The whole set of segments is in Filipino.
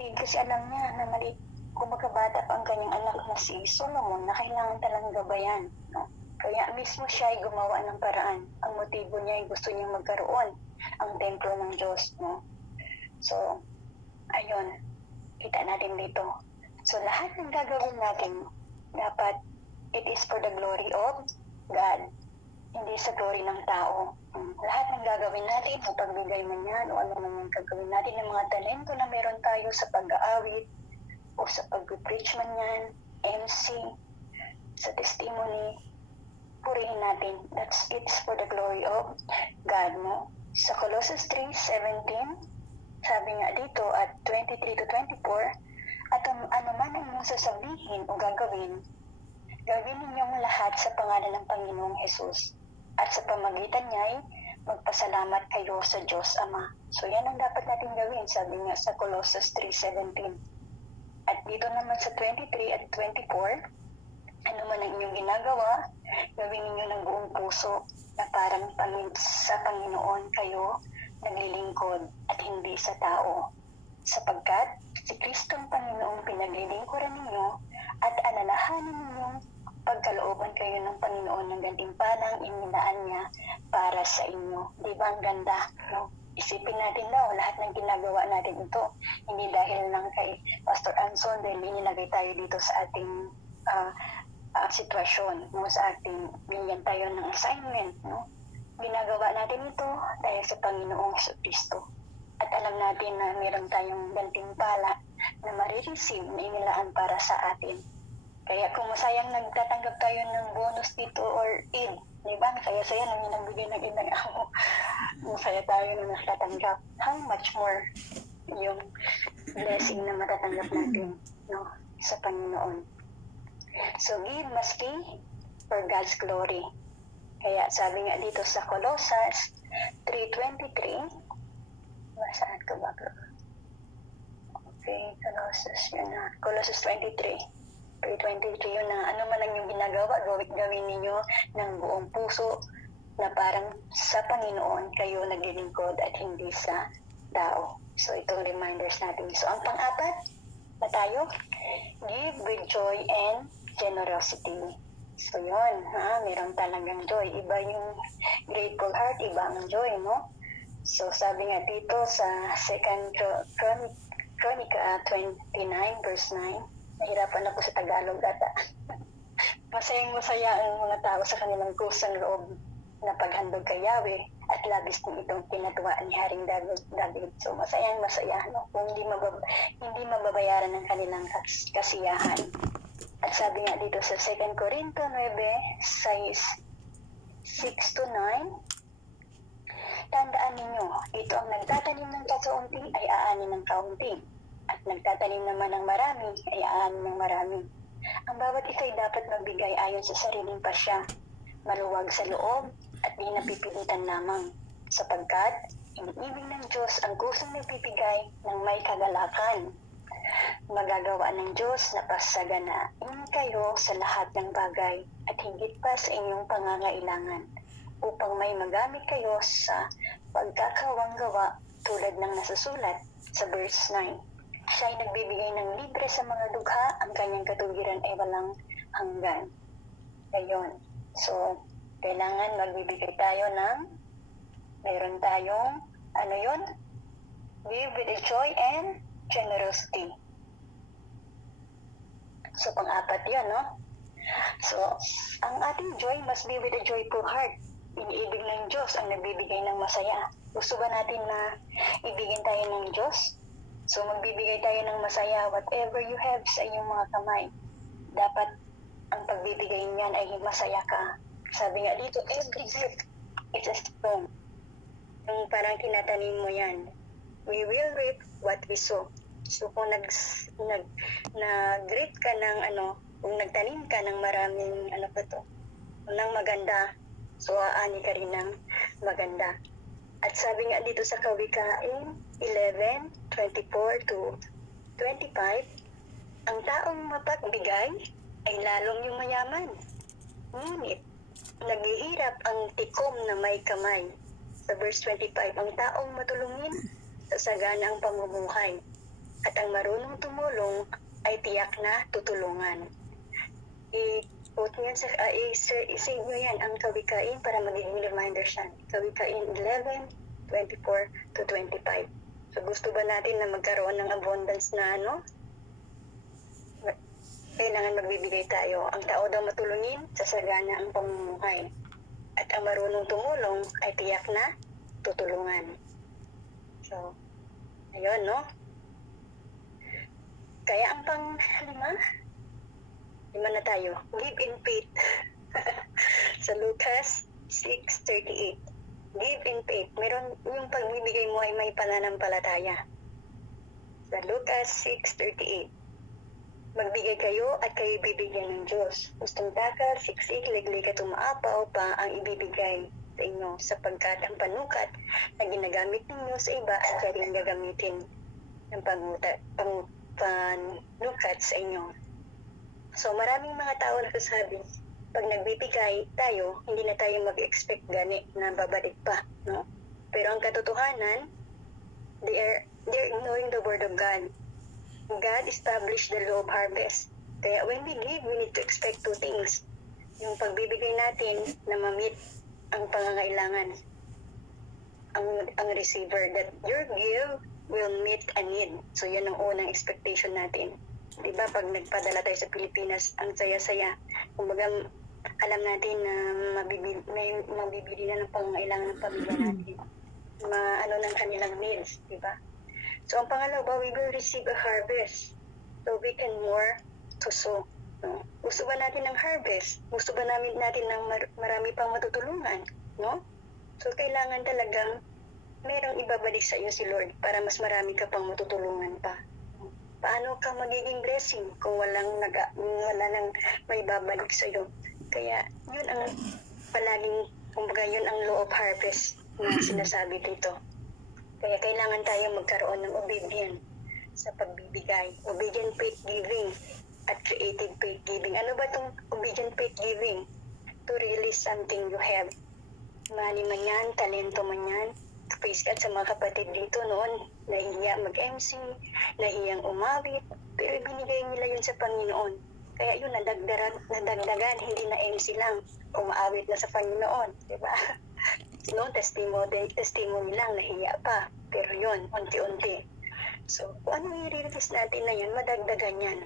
David kasi alam niya na maliit, kumbaga bata pa ang kanyang anak na si Solomon na kailangan talang gabayan. No? Kaya mismo siya ay gumawa ng paraan. Ang motibo niya ay gusto niyang magkaroon ang templo ng Diyos. No? So, ayun, kita natin dito. So, lahat ng gagawin natin, dapat it is for the glory of God, hindi sa glory ng tao. Lahat ng gagawin natin, o pagbigay man yan, o ano man yung gagawin natin, ng mga talento na meron tayo sa pag-aawit, o sa pag-preach man yan, MC, sa testimony, purihin natin. It's for the glory of God, no? Sa Colossus 3:17, sabi nga dito at 23 to 24, at ano man ang inyong sasabihin o gagawin ninyong lahat sa pangalan ng Panginoong Jesus. At sa pamagitan niya ay magpasalamat kayo sa Diyos Ama. So yan ang dapat natin gawin, sabi nga sa Colossus 3:17. At dito naman sa 23 at 24, ano man ang inyong ginagawa, gawin ninyo ng buong puso na parang sa Panginoon kayo naglilingkod at hindi sa tao. Sapagkat si Kristo ang Panginoong pinaglilingkuran ninyo at alalahanin ninyong pagkalooban kayo ng Panginoon ng gantimpalang inilaan niya para sa inyo. Di ba ang ganda? No? Isipin natin daw, lahat ng ginagawa natin ito, hindi dahil lang kay Pastor Anson, dahil inilagay tayo dito sa ating sitwasyon, no? Sa ating binigyan tayo ng assignment. No? Ginagawa natin ito dahil sa Panginoong Kristo. At alam natin na meron tayong gantimpala na marireceive na inilaan para sa atin. Kaya kung masayang nagtatanggap tayo ng bonus dito or aid, di ba? Saya-saya nang yung nagbigay ng aid ng amo. Masaya tayo na nakatanggap. How much more yung blessing na matatanggap natin, no, sa Panginoon. So give must be for God's glory. Kaya sabi nga dito sa Colossus 3:23, saan ko ba? Okay, Colossus, yun na. Colossus 3:23 yun na, ano man ang yung ginagawa, gawin ninyo ng buong puso na parang sa Panginoon kayo naglilingkod at hindi sa tao. So, itong reminders natin. So, ang pang-apat na tayo, give with joy and generosity. So, yun, meron talagang joy. Iba yung grateful heart, iba ang joy, no? So, sabi nga dito sa 2 Chronica 29 verse 9, nahirapan ako sa Tagalog ata. Masayang-masaya ang mga tao sa kanilang kusang loob na paghandog kay Yahweh at labis din itong pinatuwaan ni Haring David. So, masayang-masaya, no? Kung hindi mababayaran ng kanilang kasiyahan. At sabi nga dito sa 2 Corinto 9:6-9, tandaan ninyo, ito ang nagtatanim ng kaunti ay aanin ng kaunti, at nagtatanim naman ng marami ay aanin ng marami. Ang bawat isa ay dapat magbigay ayon sa sariling pasya, maluwag sa loob at di napipilitan lamang, sapagkat iniibig ng Diyos ang kusang nagbibigay ng may kagalakan. Magagawa ng Diyos na pasaganain kayo sa lahat ng bagay at higit pa sa inyong pangangailangan, upang may magamit kayo sa pagkakawanggawa tulad ng nasusulat sa verse 9. Siya ay nagbibigay ng libre sa mga dugha, ang kanyang katuwiran ay walang hanggan. Gayon. So, kailangan magbibigay tayo ng, mayroon tayong, give with a joy and generosity. So, pang-apat yun, no? So, ang ating joy must be with a joyful heart. Iniibig ng Diyos ang nagbibigay ng masaya. Gusto ba natin na ibigin tayo ng Diyos? So, magbibigay tayo ng masaya, whatever you have sa iyong mga kamay. Dapat ang pagbibigay niyan ay masaya ka. Sabi nga dito, every gift is a stone. Yung parang tinatanim mo yan. We will reap what we sow. So, kung nag-reap ka ng kung nagtanim ka ng maraming ng maganda, so aani ka rin ng maganda. At sabi nga dito sa Kawikain 11:24-25, ang taong mapagbigay ay lalong yung mayaman. Ngunit, naghihirap ang tikom na may kamay. Sa verse 25, ang taong matulungin, sasagana ang pamumuhay. At ang marunong tumulong ay tiyak na tutulungan. I-quote niyan i-save nyo yan ang Kawikain para magiging reminder siya. Kawikain 11:24-25. So gusto ba natin na magkaroon ng abundance na kailangan magbibigay tayo. Ang tao daw matulungin, sasagana ang pamumuhay. At ang marunong tumulong ay tiyak na tutulungan. So, ayun, no? Kaya ang pang-lima na tayo. Live in faith. Sa Lucas 6:38. Live in faith. Meron yung pagbibigay mo ay may pananampalataya. Sa Lucas 6:38. Magbigay kayo at kayo bibigyan ng Diyos. Gustong dakal, siksik, liglig at umaapaw pa ang ibibigay sa inyo sapagkat ang panukat na ginagamit ninyo sa iba ay kayo rin gagamitin ng panukat sa inyo. So maraming mga tao nagsasabi, pag nagbibigay tayo, hindi na tayo mag-expect gani na babalik pa. No? Pero ang katotohanan, they're ignoring the word of God. God established the law of harvest. Kaya when we give, we need to expect two things. Yung pagbibigay natin na ma-meet ang pangangailangan. Ang receiver, that your give will meet a need. So yan ang unang expectation natin. Diba pag nagpadala tayo sa Pilipinas, ang saya-saya. Kumbaga, alam natin na may mabibili na ng pangangailangan ng pamilya natin. Ng kanilang needs, diba? So, ang pangalawa, we will receive a harvest. So, we can more to sow. No? Gusto ba natin ng harvest? Gusto ba natin ng marami pang matutulungan? No? So, kailangan talagang merong ibabalik sa iyo si Lord para mas marami ka pang matutulungan pa. Paano ka magiging blessing kung wala nang may babalik sa iyo? Kaya, yun ang palaging, kumbaga yun ang law of harvest na sinasabi dito. Kaya kailangan tayo magkaroon ng obedient sa pagbibigay. Obedient faith giving at creative faith giving. Ano ba itong obedient faith giving? To release something you have. Money man yan, talento man yan. Praise God sa mga kapatid dito noon. Nahiya mag-MC, nahiyang umawit, pero binigay nila yun sa Panginoon. Kaya yun, nadagdagan, hindi na MC lang. Umaawit na sa Panginoon. Diba? No, testimony lang, nahiya pa. Pero yun, unti-unti. So, kung ano i-release natin na yun, madagdagan yan.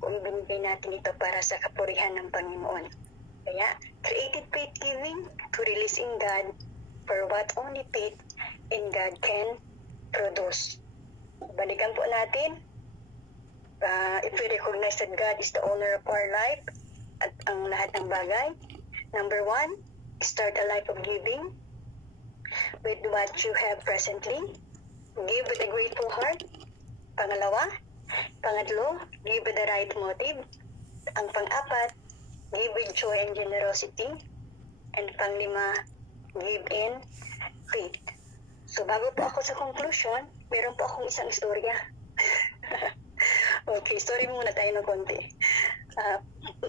Kung binigay natin ito para sa kapurihan ng Panginoon. Kaya, creative faith giving to release in God for what only faith in God can produce. Balikan po natin. If we recognize that God is the owner of our life at ang lahat ng bagay. Number 1, start a life of giving with what you have presently. Give with a grateful heart. Pangatlo, give with the right motive. Ang pang-apat, give with joy and generosity. And pang-lima, give in faith. So bago po ako sa conclusion, meron po akong isang istorya. Okay, story muna tayo ng konti.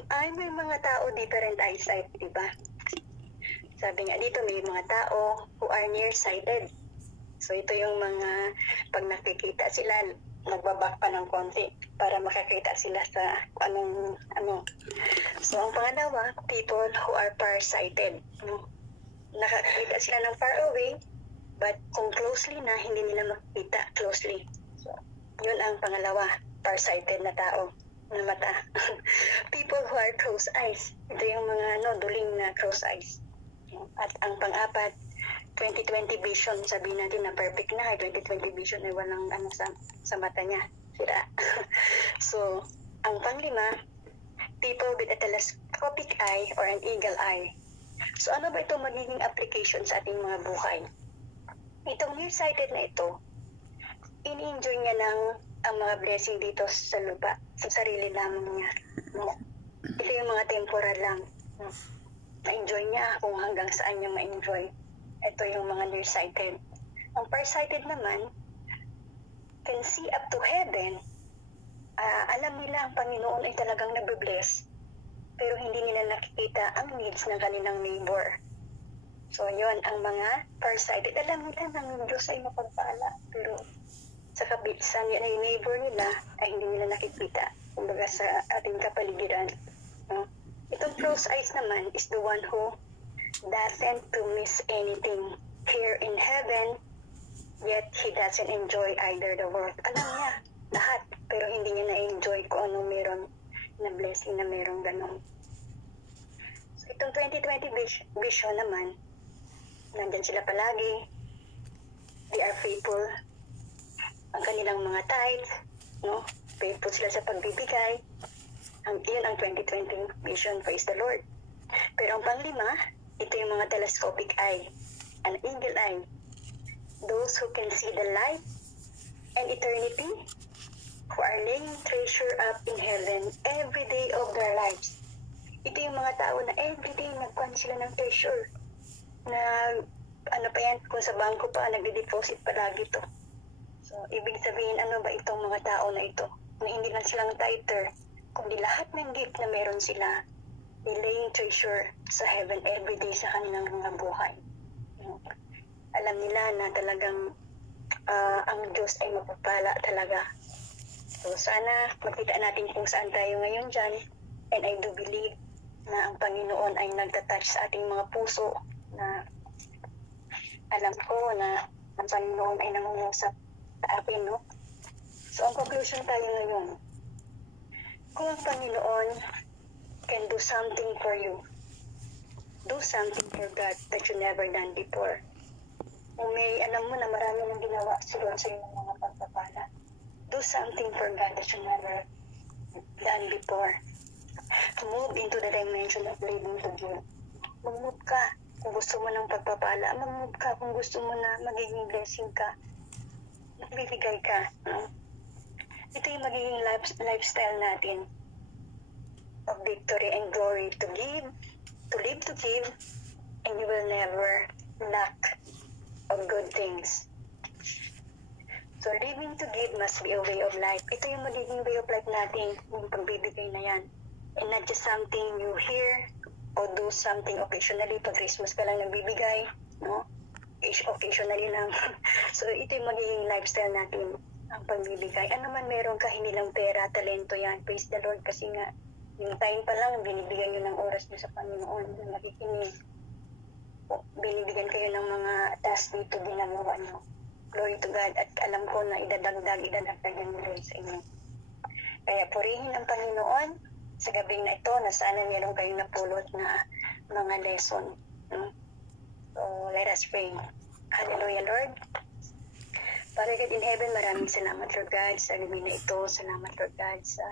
May mga tao different eyesight, diba? Sabi nga dito, may mga tao who are nearsighted. So ito yung mga, pag nakikita sila, nagbabak pa ng konti para makakita sila sa ano. So ang pangalawa, people who are farsighted. Nakakita sila ng far away, but kung closely na, hindi nila makikita closely. So, yun ang pangalawa, farsighted na tao, na mata. People who are close eyes. Ito yung mga duling na close eyes. At ang pang-apat, 20/20 vision. Sabihin natin na perfect na, 20/20 vision ay walang sa mata niya. Sira. So, ang pang-lima, people with a telescopic eye or an eagle eye. So, ano ba ito magiging application sa ating mga buhay? Itong nearsighted na ito, ini-enjoy niya ang mga blessing dito sa lupa, sa sarili lamang niya. No? Ito yung mga temporal lang. No? Na-enjoy niya kung hanggang saan niya ma-enjoy. Ito yung mga nearsighted. Ang farsighted naman, can see up to heaven. Alam nila ang Panginoon ay talagang nagbe-bless, pero hindi nila nakikita ang needs ng kanilang neighbor. So, yon ang mga farsighted. Alam nila ng Diyos ay mapagpala, pero sa neighbor nila ay hindi nila nakikita. Kumbaga sa ating kapaligiran. No? Itong close eyes naman is the one who doesn't to miss anything here in heaven, yet he doesn't enjoy either the world. Alam niya lahat, pero hindi niya na-enjoy kung ano meron na blessing na meron ganun. So, itong 2020 vision naman, nandyan sila palagi, they are faithful, ang kanilang mga tithes, no? Faithful sila sa pagbibigay. Yun ang 2020 vision, praise the Lord. Pero ang panglima, ito yung mga telescopic eye, an eagle eye. Those who can see the light and eternity, who are laying treasure up in heaven every day of their lives. Ito yung mga tao na everyday nagkuhan sila ng treasure. Na ano pa yan, kung sa bangko pa, nagde-deposit palagi to. So, ibig sabihin, ano ba itong mga tao na ito? Na hindi lang silang tither, kundi lahat ng gift na meron sila, they laying treasure sa heaven everyday sa kanilang mga buhay. Alam nila na talagang ang Diyos ay mapagpala talaga. So, sana makita natin kung saan tayo ngayon dyan. And I do believe na ang Panginoon ay nagtatouch sa ating mga puso na alam ko na ang Panginoon ay nangungusap sa akin, no? So, ang conclusion tayo ngayon, kung ang Panginoon can do something for you, do something for God that you never done before. Kung may alam mo na marami nang ginawa si Lord sa iyong mga pagpapala, do something for God that you never done before. Move into the dimension of living to give. Mag-move ka kung gusto mo ng pagpapala. Mag-move ka kung gusto mo na magiging blessing ka. Nagbibigay ka. No? Ito yung magiging lifestyle natin of victory and glory to give, to live to give, and you will never lack of good things. So, living to give must be a way of life. Ito yung magiging way of life natin, yung pagbibigay na yan. And not just something you hear or do something occasionally. Pag Christmas ka lang nagbibigay, no? Occasionally lang. So, ito yung magiging lifestyle natin, ang pagbibigay. Ano man meron ka, hindi lang pera, talento yan. Praise the Lord, kasi nga, yung time pa lang, binibigyan nyo ng oras nyo sa Panginoon. Yung nakikinig. Binibigyan kayo ng mga task dito, ginagawa nyo. Glory to God. At alam ko na idadagdag yung Lord sa inyo. Kaya purihin ang Panginoon sa gabing na ito, na sana meron kayong napulot na mga lesson. So, let us pray. Hallelujah, Lord. Father God in heaven, maraming salamat, Lord God, sa gabi na ito. Salamat, Lord God, sa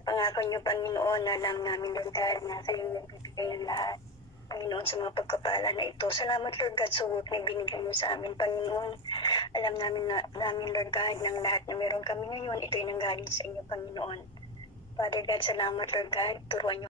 pangako niyo, Panginoon, na lang namin, Lord God, na kayo nagbibigay ng lahat. Panginoon, sa mga pagkapala na ito. Salamat, Lord God, sa work na binigay mo sa amin, Panginoon. Alam namin, Lord God, ng lahat na meron kami ngayon, ito'y nanggaling sa inyo, Panginoon. Father God, salamat, Lord God. Turuan niyo